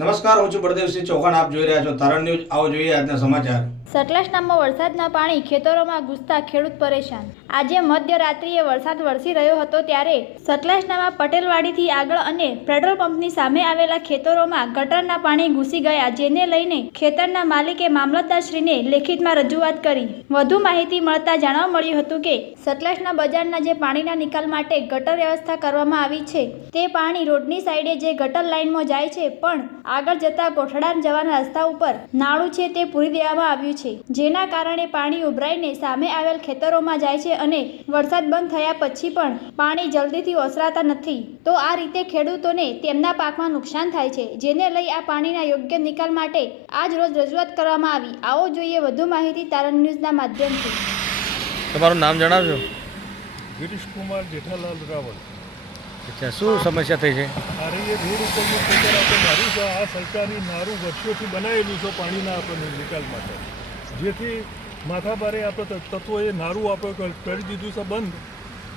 નમસ્કાર, હું છું પ્રદેવસિંહ ચૌહાણ. આપ જોઈ રહ્યા છો તારણ ન્યૂઝ. આવો જોઈએ આજના સમાચાર. સતલાસનામાં વરસાદના પાણી ખેતરોમાં ઘૂસતા ખેડૂત પરેશાન. આજે મધ્યરાત્રિએ વરસાદ વરસી રહ્યો હતો ત્યારે સતલાસનામાં પટેલવાડીથી આગળ અને પેટ્રોલ પંપની સામે આવેલા ખેતરોમાં ગટરના પાણી ઘૂસી ગયા, જેને લઈને ખેતરના માલિકે મામલતદારશ્રીને લેખિતમાં રજૂઆત કરી. વધુ માહિતી મળતા જાણવા મળ્યું હતું કે સતલાસના બજારના જે પાણીના નિકાલ માટે ગટર વ્યવસ્થા કરવામાં આવી છે, તે પાણી રોડની સાઈડે જે ગટર લાઇનમાં જાય છે, પણ આગળ જતા કોઠડા જવાના રસ્તા ઉપર નાળું છે તે પૂરી દેવામાં આવ્યું છે, જેના કારણે પાણી ઉભરાઈને સામે આવેલ ખેતરોમાં જાય છે અને વરસાદ બંધ થયા પછી પણ પાણી જલ્દીથી ઓસરાતા નથી. તો આ રીતે ખેડૂતોને તેમના પાકમાં નુકસાન થાય છે જેને લઈ આ પાણીના યોગ્ય નિકાલ માટે આજ રોજ રજૂઆત કરવામાં આવી. આવો જોઈએ વધુ માહિતી તારણ ન્યૂઝના માધ્યમથી. તમારું નામ જણાવજો. ગિરીશ કુમાર જેઠાલાલ રાવલ. અચ્છા શું સમસ્યા થઈ છે? અરે એ રોડ ઉપરનું ખેતર આપણે મારું છે આ સરકારની નારું વર્ષોથી બનાવેલું છે પાણીના આપણને નિકાલ માટે. જેથી માથાભારે આપણે તત્વોએ નારું આપણે કરી દીધું છે બંધ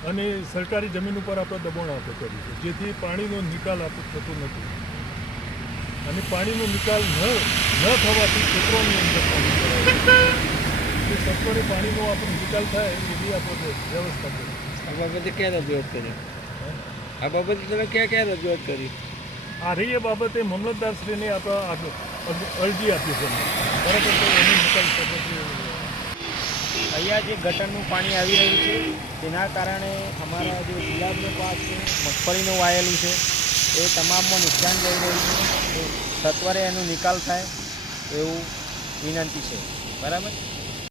અને સરકારી જમીન ઉપર આપણે દબાણ આપણે કર્યું છે. જેથી પાણીનો નિકાલ આપણે થતો નથી. અને પાણીનો નિકાલ ન ન થવાથી ખેતરોની અંદર પાણી ભરાય સત્વરે પાણીનો આપણો નિકાલ થાય એવી આપણે વ્યવસ્થા કરી. આ બાબતે ક્યાં રજૂઆત કરી? આ બાબતે તમે ક્યાં ક્યાં રજૂઆત કરી? આ રહી એ બાબતે મમલતદારશ્રીને આપણે અરજી- આપી છે. બરાબર તો એની નિકાલ અહીંયા જે ગટરનું પાણી આવી રહ્યું છે, તેના કારણે અમારા જે ગુલાબનો પાક છે, મગફળીનું વાયેલું છે, એ તમામમાં નુકસાન જઈ રહ્યું છે. સત્વરે એનો નિકાલ થાય એવું વિનંતી છે. બરાબર?